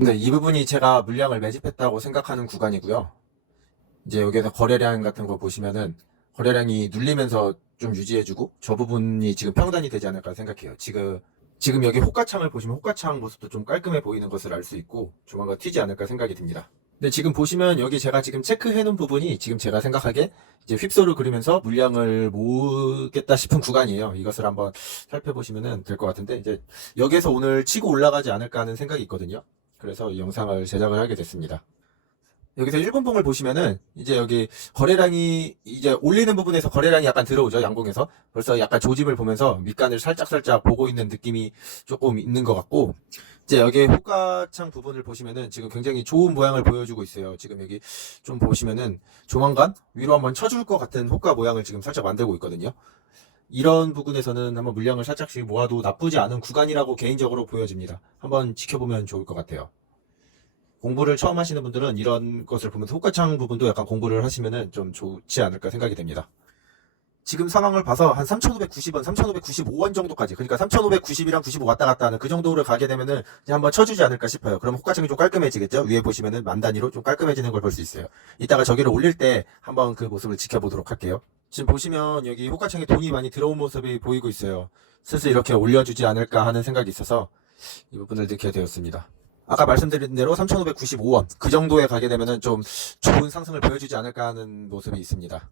네, 이 부분이 제가 물량을 매집했다고 생각하는 구간이고요. 이제 여기에서 거래량 같은 거 보시면은 거래량이 눌리면서 좀 유지해주고 저 부분이 지금 평단이 되지 않을까 생각해요. 지금 여기 호가창을 보시면 호가창 모습도 좀 깔끔해 보이는 것을 알 수 있고 조만간 튀지 않을까 생각이 듭니다. 근데 지금 보시면 여기 제가 지금 체크해 놓은 부분이 지금 제가 생각하기에 이제 휩소를 그리면서 물량을 모으겠다 싶은 구간이에요. 이것을 한번 살펴보시면 될 것 같은데 이제 여기에서 오늘 치고 올라가지 않을까 하는 생각이 있거든요. 그래서 이 영상을 제작을 하게 됐습니다. 여기서 일본봉을 보시면은 이제 여기 거래량이 이제 올리는 부분에서 거래량이 약간 들어오죠. 양봉에서 벌써 약간 조짐을 보면서 밑간을 살짝살짝 보고 있는 느낌이 조금 있는 것 같고 이제 여기 호가창 부분을 보시면은 지금 굉장히 좋은 모양을 보여주고 있어요. 지금 여기 좀 보시면은 조만간 위로 한번 쳐줄 것 같은 호가 모양을 지금 살짝 만들고 있거든요. 이런 부분에서는 한번 물량을 살짝씩 모아도 나쁘지 않은 구간이라고 개인적으로 보여집니다. 한번 지켜보면 좋을 것 같아요. 공부를 처음 하시는 분들은 이런 것을 보면서 호가창 부분도 약간 공부를 하시면은 좀 좋지 않을까 생각이 됩니다. 지금 상황을 봐서 한 3,590원, 3,595원 정도까지, 그러니까 3,590이랑 95 왔다 갔다 하는 그 정도를 가게 되면은 이제 한번 쳐주지 않을까 싶어요. 그럼 호가창이 좀 깔끔해지겠죠? 위에 보시면은 만 단위로 좀 깔끔해지는 걸 볼 수 있어요. 이따가 저기를 올릴 때 한번 그 모습을 지켜보도록 할게요. 지금 보시면 여기 호가창에 돈이 많이 들어온 모습이 보이고 있어요. 슬슬 이렇게 올려주지 않을까 하는 생각이 있어서 이 부분을 넣게 되었습니다. 아까 말씀드린 대로 3,595원 그 정도에 가게 되면은 좀 좋은 상승을 보여주지 않을까 하는 모습이 있습니다.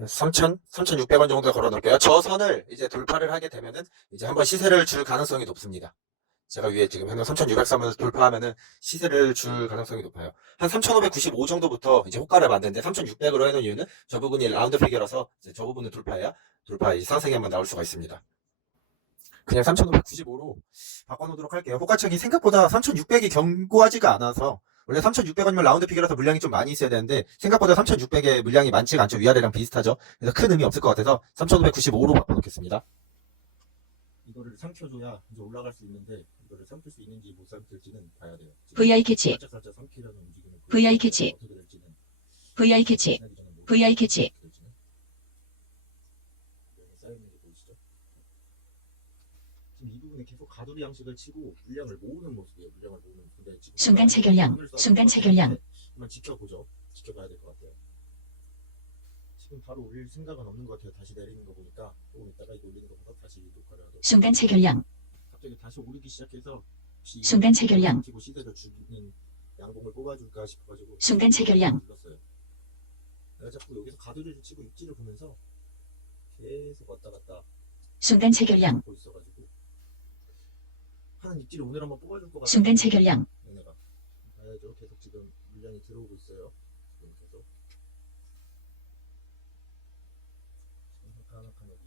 3,600원 정도에 걸어 놓을게요. 저 선을 이제 돌파를 하게 되면은 이제 한번 시세를 줄 가능성이 높습니다. 제가 위에 지금 현재 3,603을 돌파하면은 시세를 줄 가능성이 높아요. 한 3,595 정도부터 이제 호가를 만드는데 3,600으로 해놓은 이유는 저 부분이 라운드 피겨라서 이제 저 부분을 돌파해야 돌파 상승이 한번 나올 수가 있습니다. 그냥 3,595로 바꿔놓도록 할게요. 호가창이 생각보다 3,600이 견고하지가 않아서 원래 3,600원이면 라운드 픽이라서 물량이 좀 많이 있어야 되는데 생각보다 3,600의 물량이 많지가 않죠. 위아래랑 비슷하죠. 그래서 큰 의미 없을 것 같아서 3,595로 바꿔놓겠습니다. 이거를 삼켜줘야 이제 올라갈 수 있는데 이거를 삼킬 수 있는지 못 삼킬지는 봐야 돼요. VI 캐치, 살짝 삼키려는 움직임을 VI 보이는데 캐치, 어떻게 될지는 VI 캐치, 지나기 전에 VI 모르겠어요. 캐치. 어떻게 될지는. 여기 쌓여있는 게 보이시죠? 지금 이 부분에 계속 가두리 양식을 치고 물량을 모으는 모습이에요. 물량을 모으는 모습인데 지금 순간 체결량, 순간 체결량. 한번 지켜보죠. 지켜봐야 될 것 같아요. 지금 바로 올릴 생각은 없는 것 같아요. 다시 내리는 거 보니까 조금 있다가 이거 올리는 거 보다 다시 녹화를 하도록. 순간 체결량, 갑자기 다시 오르기 시작해서 혹시 순간 체결량, 키고 시세를 주는 양봉을 뽑아줄까 싶어가지고 순간 체결량, 눌렀어요. 내가 자꾸 여기서 가두리를 치고 입지를 보면서 계속 왔다 갔다 순간 체결량, 하고 있어가지고 하는 입지를 오늘 한번 뽑아줄 것 같아요. 순간 체결량, 얘네가 봐야죠. 계속 지금 물량이 들어오고 있어요. 지금 계속 하나칸 여기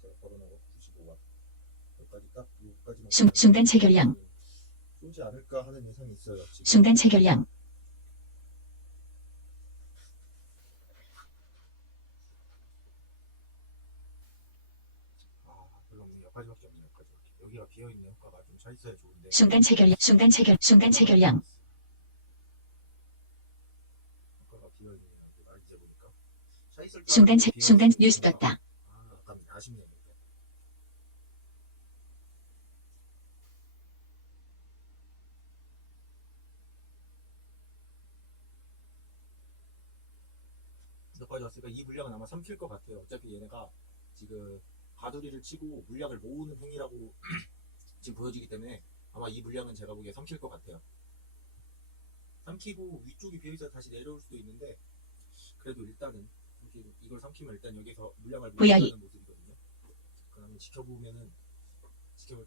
제가 걸어놓은 95와 여기까지 딱 여기까지만 순간 체결량, 쏘지 않을까 하는 예상이 있어요. 지금. 순간 체결량, 별로 없네. 여기까지밖에 없네. 여기까지밖에. 여기가 비어있는 효과가 좀 차 있어야 좋은데. 순간 체결량, 순간 체결량. 효과가 비어있네요. 이제 보니까. 차 있을 줄 순간 알았는데 순간 비어있는 뉴스 거구나. 떴다. 아쉽네요. 여기까지 왔으니까 이 물량은 아마 삼킬 것 같아요. 어차피 얘네가 지금 가두리를 치고 물량을 모으는 행위라고 지금 보여지기 때문에 아마 이 물량은 제가 보기에 삼킬 것 같아요. 삼키고 위쪽이 비어있어 다시 내려올 수도 있는데 그래도 일단은 이걸 삼키면 일단 여기서 물량을 VI. 모으는 모습이거든요. 그러면 지켜볼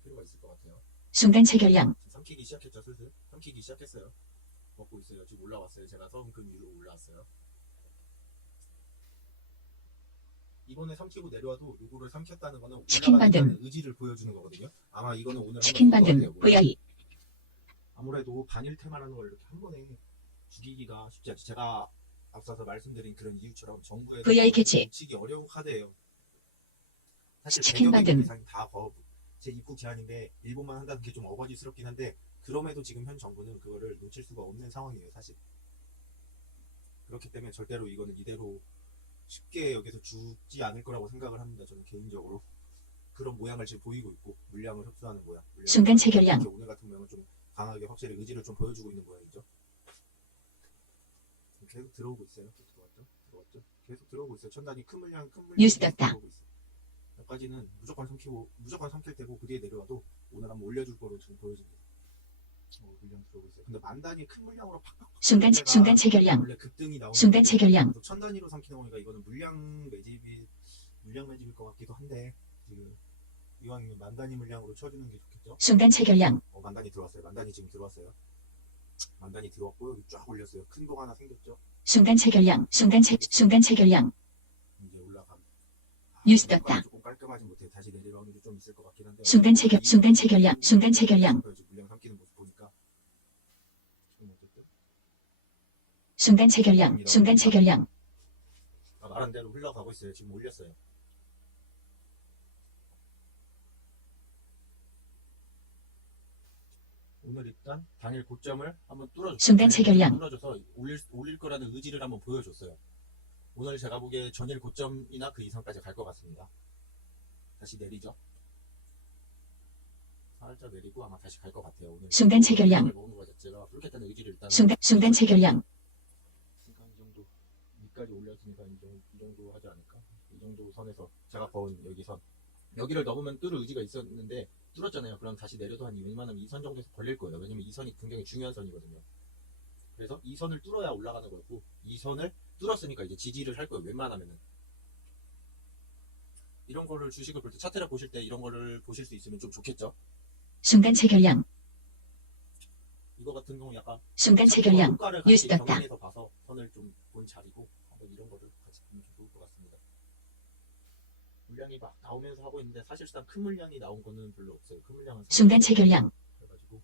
필요가 있을 것 같아요. 순간 체결량, 지금 삼키기 시작했죠. 슬슬 삼키기 시작했어요. 먹고 있어요. 지금 올라왔어요. 제가 서금금 위로 올라왔어요. 이번에 삼키고 내려와도 요거를 삼켰다는 거는 치킨 올라가겠다는 반등. 의지를 보여주는 거거든요. 아마 이거는 오늘 치킨 한번 반등, 될 것 같아요. VI. 아무래도 단일 테마라는 걸 이렇게 한 번에 죽이기가 쉽지 않죠. 제가 앞서서 말씀드린 그런 이유처럼 정부에서 VI 캐치. 놓치기 어려운 카드예요. 사실 치킨 100여 개 반등. 이상이 다 거부. 제 입국 제한인데 일본만 한다는 게 좀 어거지스럽긴 한데 그럼에도 지금 현 정부는 그거를 놓칠 수가 없는 상황이에요. 사실. 그렇기 때문에 절대로 이거는 이대로 쉽게 여기서 죽지 않을 거라고 생각을 합니다. 저는 개인적으로. 그런 모양을 지금 보이고 있고 물량을 흡수하는 모양. 순간 체결량. 오늘 같은 모양은 좀 강하게 확실히 의지를 좀 보여주고 있는 모양이죠. 계속 들어오고 있어요. 들어왔죠. 계속 들어오고 있어요. 천단이 큰 물량 뉴스 계속 떴다. 들어오고 있어요. 여기까지는 무조건 삼킬 테고 그 뒤에 내려와도 오늘 한번 올려줄 거로 지금 보여집니다. 물량 들어오고 있어요. 근데 만단이 큰 물량으로 팍팍 순간 체결량. 원래 급등이 나오는 순간 체결량. 천 단위로 삼키는 거니까 이거는 물량 매집일 것 같기도 한데 지금 이왕이면 만 단위 물량으로 쳐주는 게 좋겠죠. 순간 체결량. 만단이 들어왔어요. 만단이 지금 들어왔어요. 만단이 들어왔고 여기 쫙 올렸어요. 큰 동 하나 생겼죠. 순간 체결량. 순간 체결량. 이제 올라감. 뉴스 떴다. 조금 깔끔하지 못해. 다시 내려오는 게 좀 있을 것 같긴 한데. 순간 체결량. 순간 체결량. 물량 삼키는 모습 보니까 지금 어쨌든 순간 체결량. 순간 체결량. 말한 대로 흘러가고 있어요. 지금 올렸어요. 오늘 일단 당일 고점을 한번 뚫어줬어요. 순간 체결량. 뚫어줘서 올릴 거라는 의지를 한번 보여줬어요. 오늘 제가 보기에 전일 고점이나 그 이상까지 갈 것 같습니다. 다시 내리죠. 살짝 내리고 아마 다시 갈 것 같아요. 오늘 순간 체결량. 먹는 거 자체가 뚫겠다는 의지를 일단 순간 체결량. 이 정도 위까지 올렸으니까 이 정도 하지 않을까? 이 정도 선에서 제가 거운 여기 선 여기를 넘으면 뚫을 의지가 있었는데 뚫었잖아요. 그럼 다시 내려도 한 웬만하면 이 선 정도에서 걸릴 거예요. 왜냐면 이 선이 굉장히 중요한 선이거든요. 그래서 이 선을 뚫어야 올라가는 거고 이 선을 뚫었으니까 이제 지지를 할 거예요. 웬만하면은 이런 거를 주식을 볼 때 차트를 보실 때 이런 거를 보실 수 있으면 좀 좋겠죠. 순간 체결량. 이거 같은 경우 약간 순간 체결량. 뉴스 떴다. 정리해서 봐서 선을 좀 본 자리고 한번 이런 거를 같이 보면 좀 좋을 것 같습니다. 물량이 막 나오면서 하고 있는데 사실상 큰 물량이 나온 거는 별로 없어요. 큰 물량은 순간 체결량. 그래가지고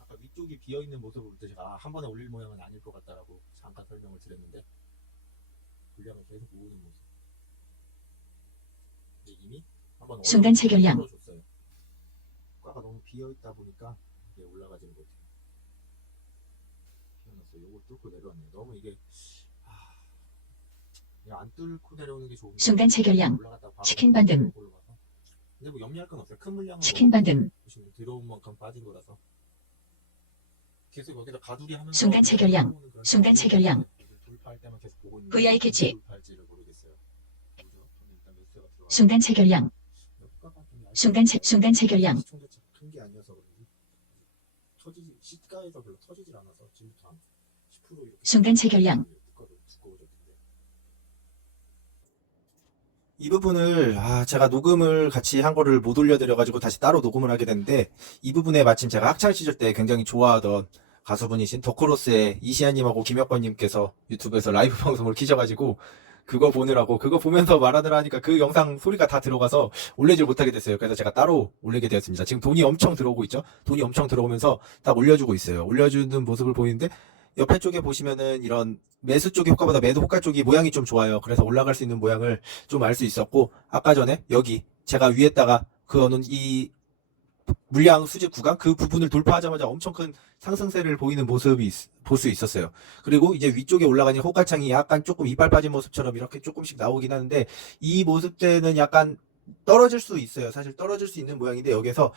아까 위쪽이 비어 있는 모습을 볼 때 제가 한 번에 올릴 모양은 아닐 것 같다라고 잠깐 설명을 드렸는데 물량을 계속 모으는 모습. 근데 이미 한번 순간 체결량. 줬어요. 과가 너무 비어 있다 보니까 이게 올라가지는 못해요. 피어났어요. 요거 뚫고 내려왔네요. 너무 이게 그냥 안 뚫고 내려오는 게 좋은데 순간 체결량. 치킨 반등. 근데 뭐 염려할 건 없어요. 큰 물량은 치킨 반등. 보시면 들어온 만큼 빠진 거라서 계속 여기다 가두리 하면서 순간 체결량. 순간 체결량. 돌파할 때만 계속 보고 있는데 VI 캐치. 돌파할지를 모르겠어요. 저는 일단 매수가 들어가고 순간 체결량. 순간 체결량. 시총 자체가 큰 게 아니어서 그런지 시가에서 별로 터지질 않아서 지금부터 한 10% 이렇게 순간 체결량. 두꺼워졌는데 이 부분을 제가 녹음을 같이 한 거를 못 올려드려가지고 다시 따로 녹음을 하게 됐는데 이 부분에 마침 제가 학창 시절 때 굉장히 좋아하던 가수분이신 더코로스의 이시안님하고 김혁권님께서 유튜브에서 라이브 방송을 키셔가지고 그거 보면서 말하느라 하니까 그 영상 소리가 다 들어가서 올리질 못하게 됐어요. 그래서 제가 따로 올리게 되었습니다. 지금 돈이 엄청 들어오고 있죠. 돈이 엄청 들어오면서 딱 올려주고 있어요. 올려주는 모습을 보이는데 옆에 쪽에 보시면은 이런 매수 쪽의 효과보다 매도 효과 쪽이 모양이 좀 좋아요. 그래서 올라갈 수 있는 모양을 좀 알 수 있었고 아까 전에 여기 제가 위에다가 그어놓은 이 물량 수집 구간 그 부분을 돌파하자마자 엄청 큰 상승세를 보이는 모습이 볼 수 있었어요. 그리고 이제 위쪽에 올라가는 호가창이 약간 조금 이빨 빠진 모습처럼 이렇게 조금씩 나오긴 하는데 이 모습 때는 약간 떨어질 수 있어요. 사실 떨어질 수 있는 모양인데 여기서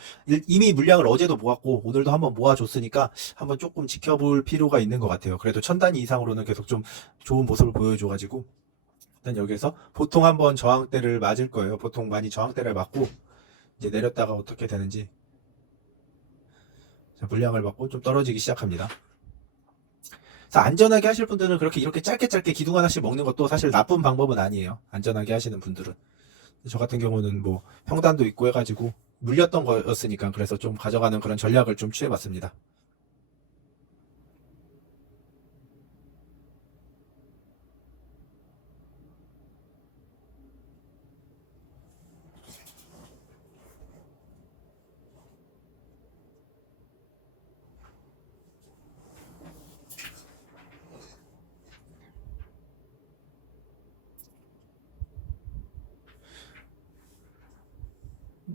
이미 물량을 어제도 모았고 오늘도 한번 모아줬으니까 한번 조금 지켜볼 필요가 있는 것 같아요. 그래도 1000단위 이상으로는 계속 좀 좋은 모습을 보여줘가지고 일단 여기서 보통 한번 저항대를 맞을 거예요. 보통 많이 저항대를 맞고 이제 내렸다가 어떻게 되는지 물량을 받고 좀 떨어지기 시작합니다. 그래서 안전하게 하실 분들은 그렇게 이렇게 짧게 기둥 하나씩 먹는 것도 사실 나쁜 방법은 아니에요. 안전하게 하시는 분들은. 저 같은 경우는 뭐 평단도 있고 해가지고 물렸던 거였으니까 그래서 좀 가져가는 그런 전략을 좀 취해봤습니다.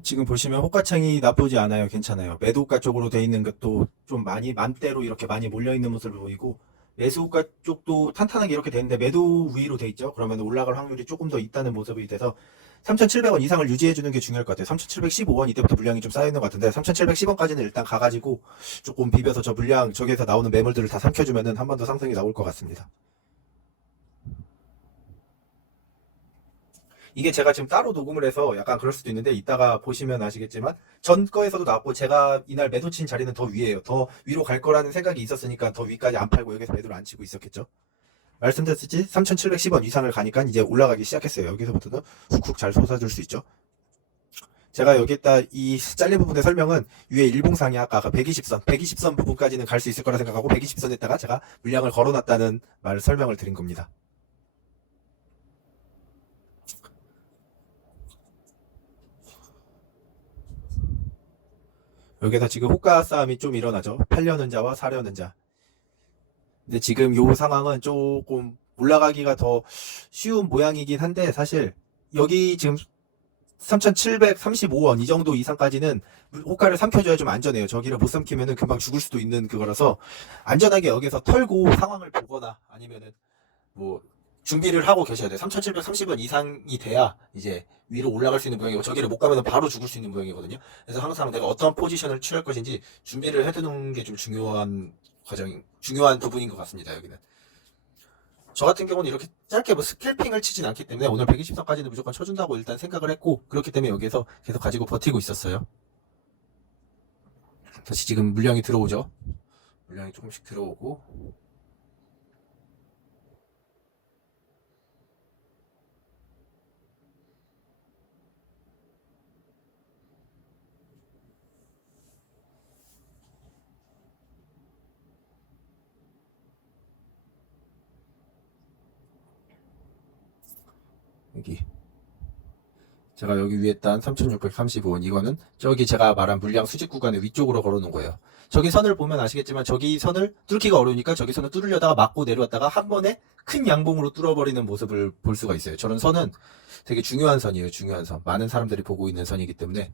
지금 보시면 호가창이 나쁘지 않아요. 괜찮아요. 매도가 쪽으로 돼 있는 것도 좀 많이 만대로 이렇게 많이 몰려 있는 모습을 보이고 매수가 쪽도 탄탄하게 이렇게 되는데 매도 위로 돼 있죠. 그러면 올라갈 확률이 조금 더 있다는 모습이 돼서 3,700원 이상을 유지해주는 게 중요할 것 같아요. 3,715원 이때부터 물량이 좀 쌓여있는 것 같은데 3,710원까지는 일단 가가지고 조금 비벼서 저 물량 저기에서 나오는 매물들을 다 삼켜주면은 한 번 더 상승이 나올 것 같습니다. 이게 제가 지금 따로 녹음을 해서 약간 그럴 수도 있는데 이따가 보시면 아시겠지만 전 거에서도 나왔고 제가 이날 매도 친 자리는 더 위에요. 더 위로 갈 거라는 생각이 있었으니까 더 위까지 안 팔고 여기서 매도를 안 치고 있었겠죠. 말씀드렸듯이 3,710원 이상을 가니까 이제 올라가기 시작했어요. 여기서부터는 훅훅 잘 솟아줄 수 있죠. 제가 여기에다 이 잘린 부분의 설명은 위에 일봉상이 아까 120선 부분까지는 갈 수 있을 거라 생각하고 120선에다가 제가 물량을 걸어놨다는 말 설명을 드린 겁니다. 여기서 지금 호가 싸움이 좀 일어나죠. 팔려는 자와 사려는 자. 근데 지금 요 상황은 조금 올라가기가 더 쉬운 모양이긴 한데 사실 여기 지금 3,735원 이 정도 이상까지는 호가를 삼켜줘야 좀 안전해요. 저기를 못 삼키면은 금방 죽을 수도 있는 그거라서 안전하게 여기서 털고 상황을 보거나 아니면은 뭐 준비를 하고 계셔야 돼요. 3,730원 이상이 돼야 이제 위로 올라갈 수 있는 모양이고 저기를 못 가면 바로 죽을 수 있는 모양이거든요. 그래서 항상 내가 어떤 포지션을 취할 것인지 준비를 해두는 게 좀 중요한 부분인 것 같습니다. 여기는. 저 같은 경우는 이렇게 짧게 뭐 스캘핑을 치진 않기 때문에 오늘 120선까지는 무조건 쳐준다고 일단 생각을 했고 그렇기 때문에 여기에서 계속 가지고 버티고 있었어요. 다시 지금 물량이 들어오죠. 물량이 조금씩 들어오고 여기 제가 여기 위에 딴 3,635원 이거는 저기 제가 말한 물량 수직 구간의 위쪽으로 걸어놓은 거예요. 저기 선을 보면 아시겠지만 저기 선을 뚫기가 어려우니까 저기 선을 뚫으려다가 맞고 내려왔다가 한 번에 큰 양봉으로 뚫어버리는 모습을 볼 수가 있어요. 저런 선은 되게 중요한 선이에요. 중요한 선. 많은 사람들이 보고 있는 선이기 때문에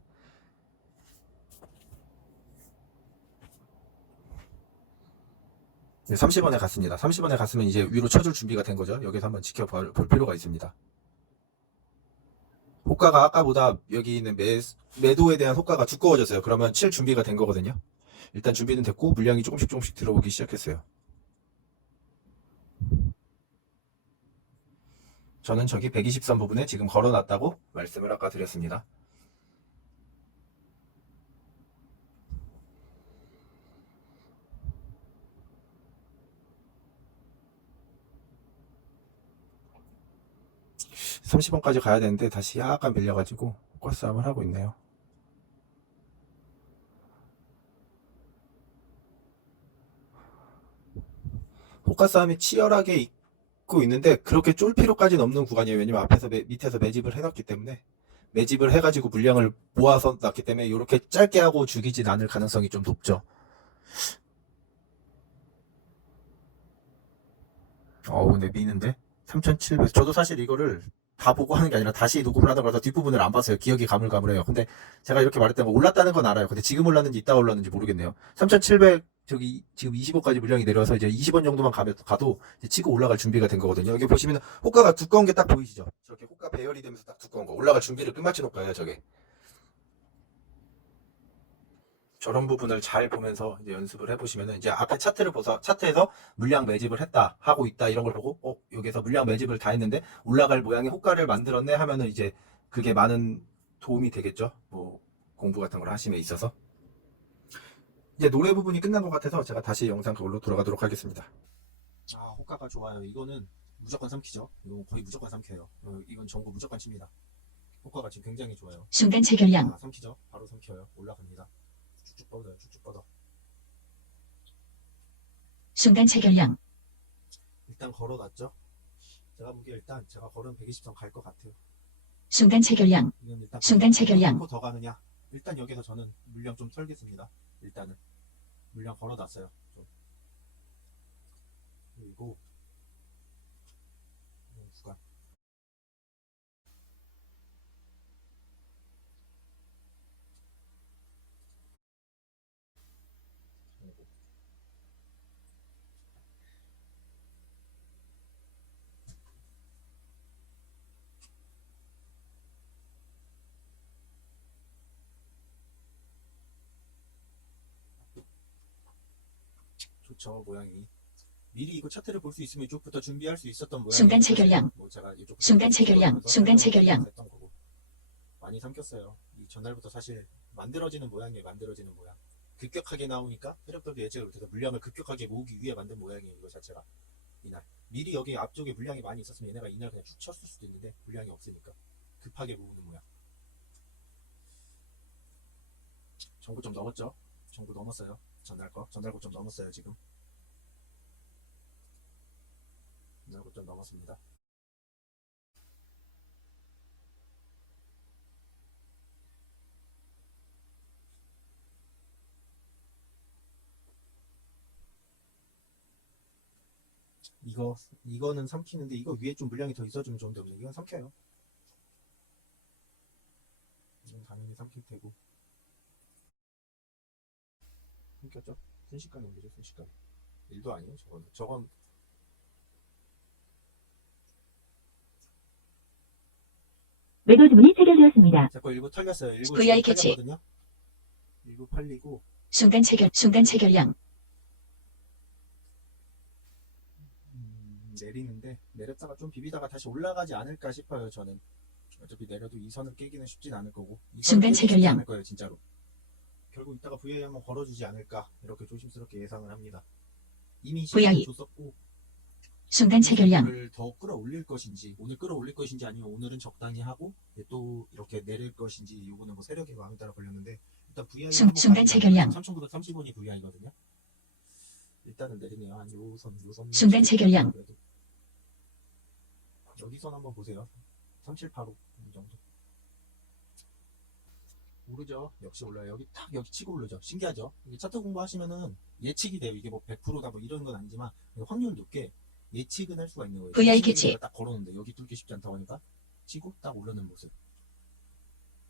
30원에 갔습니다. 30원에 갔으면 이제 위로 쳐줄 준비가 된 거죠. 여기서 한번 지켜볼 필요가 있습니다. 호가가 아까보다 여기 있는 매도에 대한 호가가 두꺼워졌어요. 그러면 칠 준비가 된 거거든요. 일단 준비는 됐고 물량이 조금씩 들어오기 시작했어요. 저는 저기 120선 부분에 지금 걸어놨다고 말씀을 아까 드렸습니다. (30원까지) 가야 되는데 다시 약간 밀려가지고 꽉싸움을 하고 있네요. 호가 싸움이 치열하게 있고 있는데 그렇게 쫄 필요까지는 없는 구간이에요. 왜냐면 앞에서 밑에서 매집을 해놨기 때문에 매집을 해가지고 물량을 모아서 놨기 때문에 이렇게 짧게 하고 죽이진 않을 가능성이 좀 높죠. 근데 미는데 3,700. 저도 사실 이거를 다 보고 하는 게 아니라 다시 녹음을 하다 보서 뒷부분을 안 봤어요. 기억이 가물가물해요. 근데 제가 이렇게 말했던 거 올랐다는 건 알아요. 근데 지금 올랐는지 이따 올랐는지 모르겠네요. 3,700 저기 지금 20원까지 물량이 내려와서 이제 20원 정도만 가도 이제 치고 올라갈 준비가 된 거거든요. 여기 보시면 호가가 두꺼운 게 딱 보이시죠? 저렇게 호가 배열이 되면서 딱 두꺼운 거 올라갈 준비를 끝마친 호가예요. 저게. 저런 부분을 잘 보면서 이제 연습을 해보시면은 이제 앞에 차트를 보서 차트에서 물량 매집을 했다 하고 있다 이런 걸 보고 여기서 물량 매집을 다 했는데 올라갈 모양의 호가를 만들었네 하면은 이제 그게 많은 도움이 되겠죠. 뭐 공부 같은 걸 하심에 있어서 이제 노래 부분이 끝난 것 같아서 제가 다시 영상 그걸로 돌아가도록 하겠습니다. 호가가 좋아요. 이거는 무조건 삼키죠. 이건 거의 무조건 삼켜요. 이건 전부 무조건 칩니다. 호가가 지금 굉장히 좋아요. 순간 체결량, 삼키죠. 바로 삼켜요. 올라갑니다. 쭉쭉 뻗어요. 쭉쭉 뻗어. 순간 체결량, 일단 걸어놨죠. 제가 보기에 일단 제가 걸은 120선 갈 것 같아요. 순간 체결량, 이건 일단 순간 체결량, 더 가느냐? 일단 여기서 저는 물량 좀 털겠습니다. 일단은 물량 걸어놨어요. 좀. 그리고 구간. 저 모양이 미리 이거 차트를 볼 수 있으면 이쪽부터 준비할 수 있었던 모양이에요. 순간 체결량. 뭐 제가 이쪽부터 순간 체결량. 순간 체결량. 했던 거고. 많이 삼켰어요. 이 전날부터 사실 만들어지는 모양이에요. 만들어지는 모양. 급격하게 나오니까 세력들도 예측을 못해서 물량을 급격하게 모으기 위해 만든 모양이에요. 이거 자체가 이날 미리 여기 앞쪽에 물량이 많이 있었으면 얘네가 이날 그냥 쭉 쳤을 수도 있는데 물량이 없으니까 급하게 모으는 모양. 정보 좀 넘었죠? 정보 넘었어요. 전날 고점 넘었어요. 지금 전날 고점 넘었습니다. 이거는 삼키는데 이거 위에 좀 물량이 더 있어주면 좋은데 없네. 이건 삼켜요. 이건 당연히 삼킬 테고. 삼켰죠? 순식간에 옮기죠. 순식간에. 일도 아니에요. 저건 매도 주문이 체결되었습니다. 제거 일부 털렸어요. 일부 VI 지금 캐치. 털렸거든요. 일부 팔리고 순간 체결량. 내리는데 내렸다가 좀 비비다가 다시 올라가지 않을까 싶어요. 저는 어차피 내려도 이 선을 깨기는 쉽진 않을 거고 이 선을 순간 깨기 쉽지 체결량. 않을 거예요. 진짜로 결국 이따가 VI 한번 걸어주지 않을까 이렇게 조심스럽게 예상을 합니다. 이미 VI. 시간을 줬었고 순간 체결량. 이거를 더 끌어올릴 것인지 오늘 끌어올릴 것인지 아니면 오늘은 적당히 하고 또 이렇게 내릴 것인지 이거는 뭐 세력의 마음에 따라 걸렸는데 일단 VI 순간 체결량. 3,930원이 VI거든요. 일단은 내리네요. 한 요선 순간 체결량. 그래도 여기선 한번 보세요. 3785 이 정도. 오르죠. 역시 올라요. 여기 치고 오르죠. 신기하죠. 이게 차트 공부하시면은 예측이 돼요. 이게 뭐 100%다 뭐 이런 건 아니지만 확률 높게 예측은 할 수가 있는 거예요. VI 캐치. 딱 걸어놓는데 여기 뚫기 쉽지 않다고 하니까 치고 딱 오르는 모습.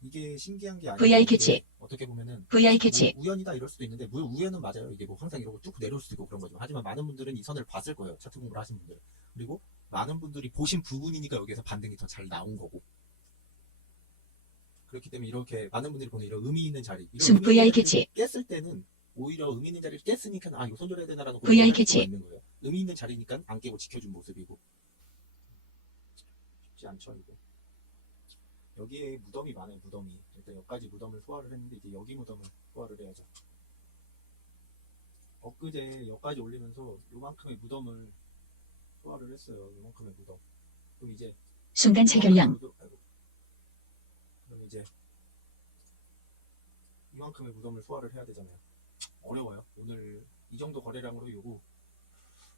이게 신기한 게 아니에요. VI 이게 캐치. 어떻게 보면은 VI 캐치. 뭐 우연이다 이럴 수도 있는데 우연은 맞아요. 이게 뭐 항상 이러고 쭉 내려올 수도 있고 그런 거죠. 하지만 많은 분들은 이 선을 봤을 거예요. 차트 공부를 하신 분들. 그리고 많은 분들이 보신 부분이니까 여기에서 반등이 더 잘 나온 거고. 그렇기 때문에 이렇게 많은 분들이 보는 이런 의미 있는 자리, 이런 의미 VI 있는 캐치. 자리를 깼을 때는 오히려 의미 있는 자리를 깼으니까 이거 손절해야 되나라는 VI 고민을 할 캐치. 수가 있는 거예요. 의미 있는 자리니까 안 깨고 지켜준 모습이고. 쉽지 않죠 이거. 여기에 무덤이 많아요. 무덤이. 일단 여기까지 무덤을 소화를 했는데 이제 여기 무덤을 소화를 해야죠. 엊그제 여기까지 올리면서 요만큼의 무덤을 소화를 했어요. 요만큼의 무덤. 그럼 이제 순간 체결량. 그럼 이제 이만큼의 무덤을 소화를 해야 되잖아요. 어려워요. 오늘 이 정도 거래량으로 요거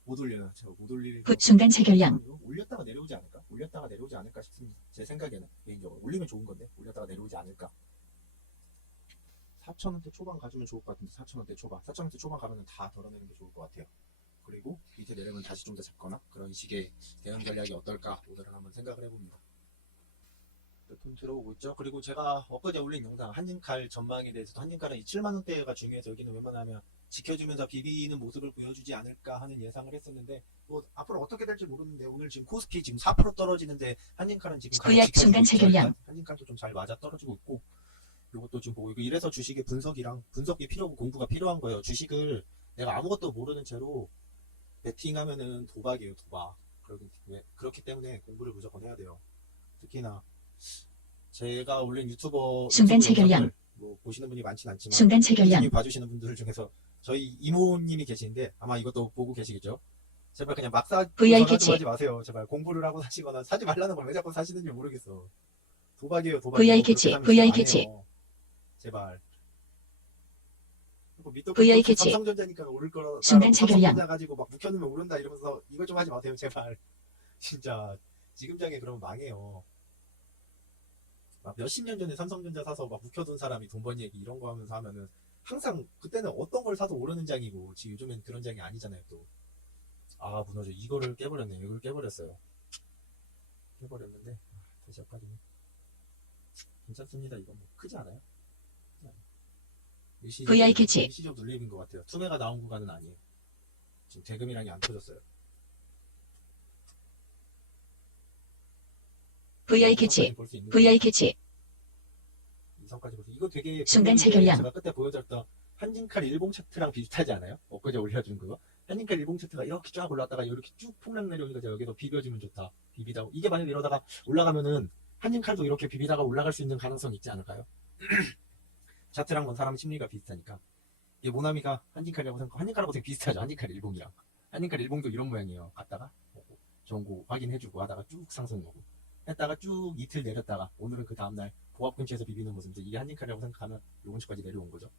못 올려요. 제가 못 올릴 순간 체결량. 올렸다가 내려오지 않을까? 올렸다가 내려오지 않을까 싶습니다. 제 생각에는 개인적으로 올리면 좋은 건데 올렸다가 내려오지 않을까? 4,000원대 초반 가주면 좋을 것 같은데 4,000원대 초반 가면은 다 덜어내는 게 좋을 것 같아요. 그리고 밑에 내려면 다시 좀 더 잡거나 그런 식의 대응 전략이 어떨까 오늘은 한번 생각을 해봅니다. 돈 들어오고 있죠. 그리고 제가 엊그제 올린 영상 한진칼 전망에 대해서도 한진칼은 이 7만원대가 중요해서 여기는 웬만하면 지켜주면서 비비는 모습을 보여주지 않을까 하는 예상을 했었는데 뭐 앞으로 어떻게 될지 모르는데 오늘 지금 코스피 지금 4% 떨어지는데 한진칼은 지금 VI 지켜주고 순간 있죠. 체결량. 한진칼도 좀 잘 맞아 떨어지고 있고 요것도 지금 보고 이래서 주식의 분석이 필요하고 공부가 필요한 거예요. 주식을 내가 아무것도 모르는 채로 베팅하면은 도박이에요. 도박. 그렇기 때문에 공부를 무조건 해야 돼요. 특히나 제가 올린 순간 유튜브 체결량. 영상을 뭐 보시는 분이 많진 않지만 순간 체결량. 꾸준히 봐주시는 분들 중에서 저희 이모님이 계시는데 아마 이것도 보고 계시겠죠. 제발 그냥 막 사고 VI 전화 좀 캐치. 하지 마세요. 제발 공부를 하고 사시거나 사지 말라는 걸 왜 자꾸 사시는지 모르겠어. 도박이에요. 도박. VI 캐치. VI 캐치. 제발. VI 캐치. 삼성전자니까 오를 거라. 순간 체결량. 삼성전자 가지고 막 묵혀놓으면 오른다 이러면서 이거 좀 하지 마세요. 제발. 진짜 지금 장에 그러면 망해요. 막 몇십 년 전에 삼성전자 사서 막 묵혀둔 사람이 돈 번 얘기 이런 거 하면서 하면은 항상 그때는 어떤 걸 사도 오르는 장이고 지금 요즘엔 그런 장이 아니잖아요 또. 아 무너져. 이거를 깨버렸네요. 이걸 깨버렸어요. 깨버렸는데 다시 여기까지는 괜찮습니다. 이건 뭐 크지 않아요. VI 캐치. 일시적 눌림인 것 같아요. 투매가 나온 구간은 아니에요. 지금 대금이랑이 안 터졌어요. VI 캐치. 볼수 있는 VI 캐치. 이성까지 볼수. 이거 되게 순간 재밌는 게 체결량. 제가 그때 보여줬던 한진칼 일봉 차트랑 비슷하지 않아요? 엊그제 올려준 그거. 한인칼 일봉 차트가 이렇게 쫙 올랐다가 이렇게 쭉 폭락 내려오니까 여기서 비벼주면 좋다. 비비다. 이게 만약에 이러다가 올라가면은 한인칼도 이렇게 비비다가 올라갈 수 있는 가능성이 있지 않을까요? 차트랑 건 사람 심리가 비슷하니까. 이게 모나미가 한인칼이라고 생각, 한인칼하고 되게 비슷하죠. 한인칼 일봉이랑. 한인칼 일봉도 이런 모양이에요. 갔다가 오고, 전고 확인해주고 하다가 쭉 상승 오고. 했다가 쭉 이틀 내렸다가 오늘은 그 다음날 보합 근처에서 비비는 모습인데 이게 한인칼이라고 생각하면 요 근처까지 내려온 거죠.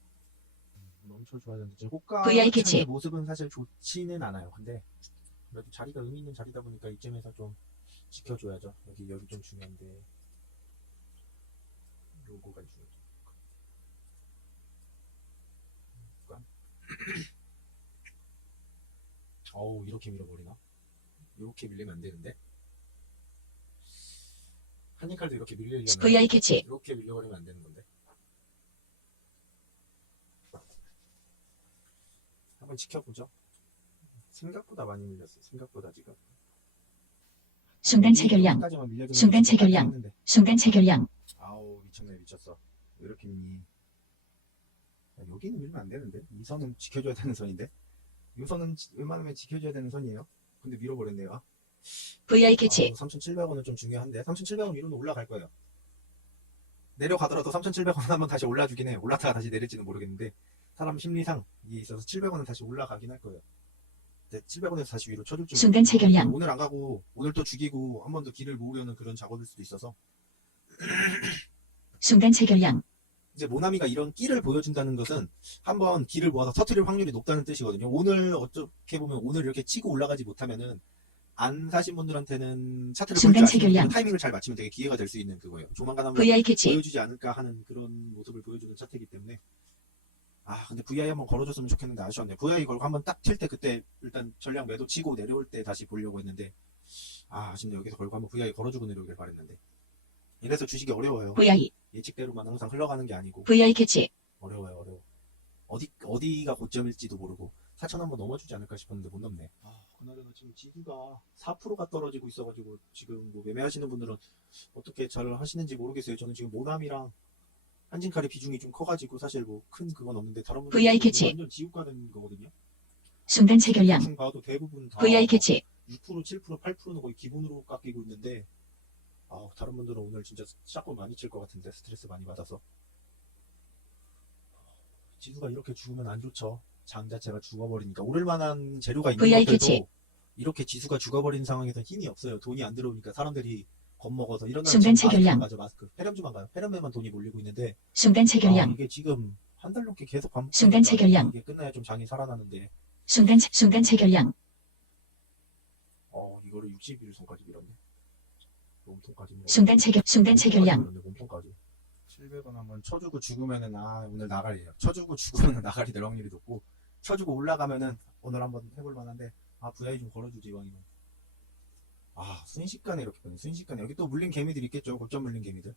엄청 좋아졌는데 호가 VI 캐치. 모습은 사실 좋지는 않아요. 근데 그래도 자리가 의미 있는 자리다 보니까 이쯤에서 좀 지켜줘야죠. 여기 좀 중요한데 요거가 중요하죠. 어우 이렇게 밀어버리나? 이렇게 밀리면 안 되는데 한니칼도 이렇게 밀리려면 VI 캐치. 이렇게 밀려버리면 안 되는 건데 한번 지켜보죠. 생각보다 많이 밀렸어. 생각보다 지금 순간 체결량. 여기까지만 밀려주면 순간 진짜 체결량. 깎였는데. 순간 체결량. 아우 미쳤네 미쳤어. 왜 이렇게 밀니? 야, 여기는 밀면 안 되는데 이 선은 지켜줘야 되는 선인데 이 선은 웬만하면 지켜줘야 되는 선이에요. 근데 밀어버렸네요. VI 캐치. 3,700원은 좀 중요한데 3,700원 위로는 올라갈 거예요. 내려가더라도 3,700원 한번 다시 올라주긴 해. 올랐다가 다시 내릴지는 모르겠는데 사람 심리상 이게 있어서 700원은 다시 올라가긴 할 거예요. 700원에서 다시 위로 쳐줄지 순간 체결량. 오늘 안 가고 오늘 또 죽이고 한 번 더 길을 모으려는 그런 작업일 수도 있어서 순간 체결량. 이제 모나미가 이런 끼를 보여준다는 것은 한번 길을 모아서 터트릴 확률이 높다는 뜻이거든요. 오늘 어떻게 보면 오늘 이렇게 치고 올라가지 못하면은 안 사신 분들한테는 차트를 순간 볼줄 아시는 체결량. 분들은 타이밍을 잘 맞추면 되게 기회가 될 수 있는 그거예요. 조만간 한번 VI 캐치. 보여주지 않을까 하는 그런 모습을 보여주는 차트이기 때문에 근데 VI 한번 걸어줬으면 좋겠는데 아쉬웠네요. VI 걸고 한번 딱 칠 때 그때 일단 전량 매도 치고 내려올 때 다시 보려고 했는데 아쉽네. 여기서 걸고 한번 VI 걸어주고 내려오길 바랬는데 이래서 주식이 어려워요. VI. 예측대로만 항상 흘러가는 게 아니고 VI 캐치. 어려워요. 어디가 고점일지도 모르고 4천 한번 넘어주지 않을까 싶었는데 못 넘네. 그나저나 지금 지수가 4%가 떨어지고 있어가지고 지금 뭐 매매하시는 분들은 어떻게 잘 하시는지 모르겠어요. 저는 지금 모남이랑 한진칼의 비중이 좀 커가지고 사실 뭐 큰 그건 없는데 다른 분들 VI 캐치. 완전 지옥가는 거거든요. 순간 체결량. 대충 봐도 대부분 다 VI 캐치. 6%, 7%, 8%는 거의 기본으로 깎이고 있는데 다른 분들은 오늘 진짜 샷건 많이 칠 것 같은데 스트레스 많이 받아서 지수가 이렇게 죽으면 안 좋죠. 장 자체가 죽어버리니까 오를 만한 재료가 있는 VI 것들도 캐치. 이렇게 지수가 죽어버린 상황에서 힘이 없어요. 돈이 안 들어오니까 사람들이 겁먹어서 이런 날은 순간 지금 체결량. 마스크 페렴주만 가요. 페렴에만 돈이 몰리고 있는데 순간 체결량. 이게 지금 한 달 넘게 계속 반복되니까 순간 체결량. 이게 끝나야 좀 장이 살아나는데 순간 체결량. 이거를 61선까지 밀었네. 몸통까지 밀었네. 순간 체결량. 몸통까지 700원 한번 쳐주고 죽으면은 오늘 나가리에요. 쳐주고 죽으면은 나가리 될 확률이 높고 쳐주고 올라가면은 오늘 한번 해볼 만한데 VI 좀 걸어주지 이왕이면. 순식간에 이렇게 보네. 순식간에 여기 또 물린 개미들 있겠죠. 고점 물린 개미들.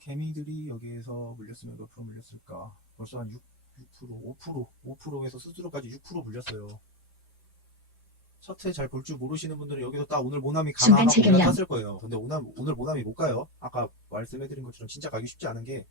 개미들이 여기에서 물렸으면 몇 프로 물렸을까? 벌써 한 5%, 5%에서 스스로까지 6% 물렸어요. 차트 잘 볼 줄 모르시는 분들은 여기서 딱 오늘 모나미 순간 가나하고 체결량. 올라탔을 거예요. 근데 오늘 모나미 못 가요. 아까 말씀해드린 것처럼 진짜 가기 쉽지 않은 게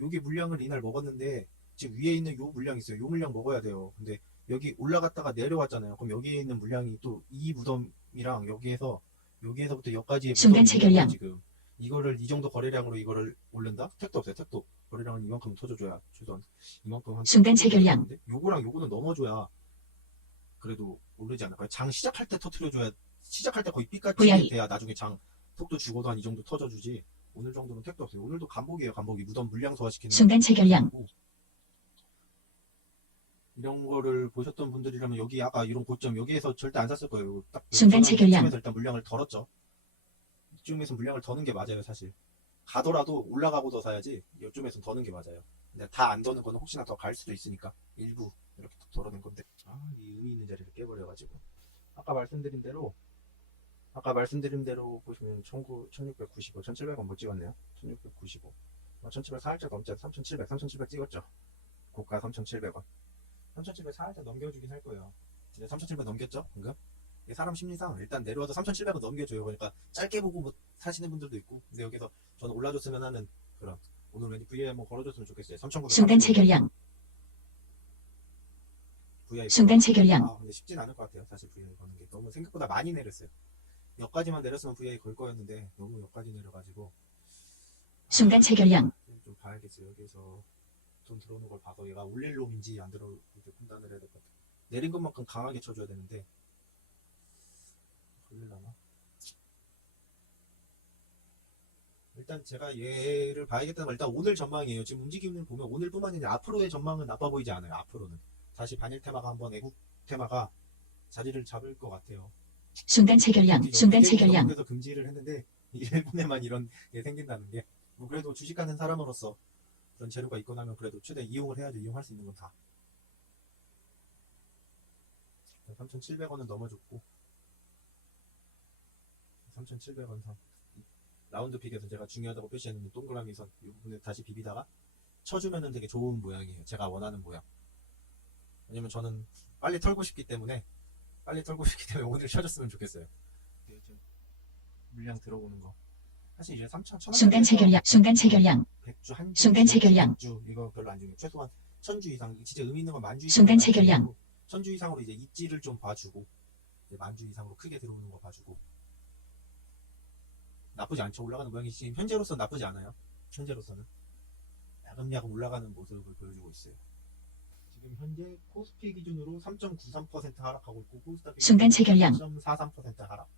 여기 물량을 이날 먹었는데 지금 위에 있는 요 물량 있어요. 요 물량 먹어야 돼요. 근데 여기 올라갔다가 내려왔잖아요. 그럼 여기에 있는 물량이 또 이 무덤이랑 여기에서부터 여기까지의 순간 무덤이 체결량. 지금 이거를 이 정도 거래량으로 이거를 올린다? 택도 없어요. 택도. 거래량은 이만큼 터져줘야 최소한 이만큼 한 순간 체결량. 요거랑 요거는 넘어줘야 그래도 오르지 않을까요? 장 시작할 때 터트려줘야 시작할 때 거의 삐까지 VI. 돼야 나중에 장 톡도 죽어도 한 이 정도 터져주지. 오늘 정도는 택도 없어요. 오늘도 간복이에요. 간복이 무덤 물량 소화시키는 순간 체결량. 거고. 이런 거를 보셨던 분들이라면 여기 아까 이런 고점 여기에서 절대 안 샀을 거예요. 딱 순간 체결량. 이쯤에서 일단 물량을 덜었죠. 이쯤에서 물량을 더는 게 맞아요. 사실 가더라도 올라가고 더 사야지 이쯤에서 더는 게 맞아요. 근데 다 안 더는 거는 혹시나 더 갈 수도 있으니까 일부 이렇게 덜어낸 건데 이 의미 있는 자리를 깨버려가지고 아까 말씀드린 대로 보시면 1695, 1700원 못 찍었네요. 1695 1700 살짝 넘자 3700 찍었죠. 고가 3700원 3700 살짝 넘겨주긴 할 거예요. 이제 3700 넘겼죠 방금. 이게 사람 심리상 일단 내려와도 3700원 넘겨줘요. 그러니까 짧게 보고 뭐 사시는 분들도 있고 근데 여기서 저는 올라줬으면 하는 그런 오늘 왠지 VI 한번 걸어줬으면 좋겠어요. 3900 순간 체결량. VI 순간 체결량. 근데 쉽진 않을 것 같아요. 사실 VI 거는 게 너무 생각보다 많이 내렸어요. 여기까지만 내렸으면 VI 걸 거였는데 너무 여기까지 내려가지고 순간 체결량. 좀 봐야겠어요. 여기서 돈 들어오는 걸 봐서 얘가 올릴 놈인지 안 들어올 때 판단을 해야 될 것 같아요. 내린 것만큼 강하게 쳐줘야 되는데 걸릴라나? 일단 제가 얘를 봐야겠다는 건 일단 오늘 전망이에요. 지금 움직임을 보면 오늘뿐만 아니라 앞으로의 전망은 나빠 보이지 않아요. 앞으로는 다시 반일 테마가 한번 애국 테마가 자리를 잡을 것 같아요. 순간 체결량. 순간 체결량. 그래서 금지를 했는데 일본에만 이런 게 생긴다는 게 뭐 그래도 주식하는 사람으로서 그런 재료가 있고 나면 그래도 최대 이용을 해야죠. 이용할 수 있는 건 다. 3,700원은 넘어줬고 3,700원 선 라운드 픽에서 제가 중요하다고 표시했는데 동그라미 선 이 부분에 다시 비비다가 쳐주면은 되게 좋은 모양이에요. 제가 원하는 모양. 왜냐면 저는 빨리 털고 싶기 때문에 오늘 쳐줬으면 좋겠어요. 물량 들어오는 거. 사실 이제 3,000 순간 체결량. 순간 체결량. 100주 한 주, 순간 체결량. 100주 이거 별로 안 중요해요. 최소한 1,000주 이상 진짜 의미 있는 건 만주 이상. 순간 체결량. 1,000주 이상으로 이제 입지를 좀 봐주고 이제 만주 이상으로 크게 들어오는 거 봐주고 나쁘지 않죠. 올라가는 모양이 지금 현재로서는 나쁘지 않아요. 현재로서는 야금야금 올라가는 모습을 보여주고 있어요. 지금 현재 코스피 기준으로 3.93% 하락하고 있고 코스닥 순간 체결량. 3.43% 하락.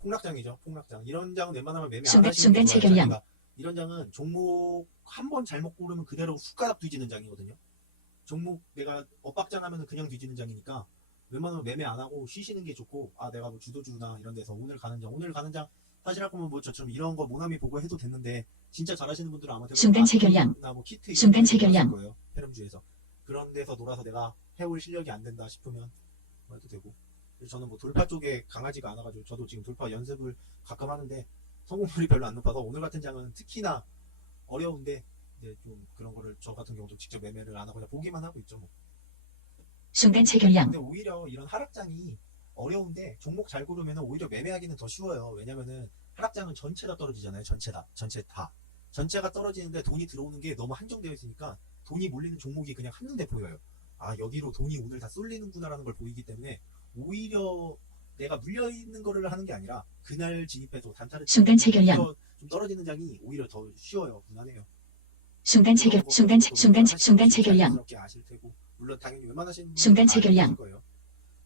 폭락장이죠. 폭락장. 이런 장은 웬만하면 매매 안 순간- 하시는 순간 게 좋아요. 체결량. 자기가 이런 장은 종목 한 번 잘못 고르면 그대로 숟가락 뒤지는 장이거든요. 종목 내가 엇박장 하면 그냥 뒤지는 장이니까 웬만하면 매매 안 하고 쉬시는 게 좋고 내가 뭐 주도주나 이런 데서 오늘 가는 장 사실 할 거면 뭐 저처럼 이런 거 모나미 보고 해도 됐는데 진짜 잘하시는 분들은 아마 순간 체결량. 뭐 키트 순간 체결량. 거예요. 페럼주에서 그런 데서 놀아서 내가 해올 실력이 안 된다 싶으면 뭐 해도 되고. 그래서 저는 뭐 돌파 쪽에 강하지가 않아가지고 저도 지금 돌파 연습을 가끔 하는데 성공률이 별로 안 높아서 오늘 같은 장은 특히나 어려운데 이제 좀 그런 거를 저 같은 경우도 직접 매매를 안 하고 그냥 보기만 하고 있죠 뭐. 순간 체결량. 근데 오히려 이런 하락장이 어려운데 종목 잘 고르면 오히려 매매하기는 더 쉬워요. 왜냐면은 하락장은 전체 다 떨어지잖아요. 전체 다. 전체가 떨어지는데 돈이 들어오는 게 너무 한정되어 있으니까 돈이 몰리는 종목이 그냥 한눈에 보여요. 여기로 돈이 오늘 다 쏠리는구나라는 걸 보이기 때문에 오히려 내가 물려있는 거를 하는 게 아니라 그날 진입해서 단타를 순간 체결량. 좀 떨어지는 장이 오히려 더 쉬워요. 무난해요. 순간 체결. 순간 체결량. 아실 테고 물론 당연히 웬만하신 순간 체결량. 거예요.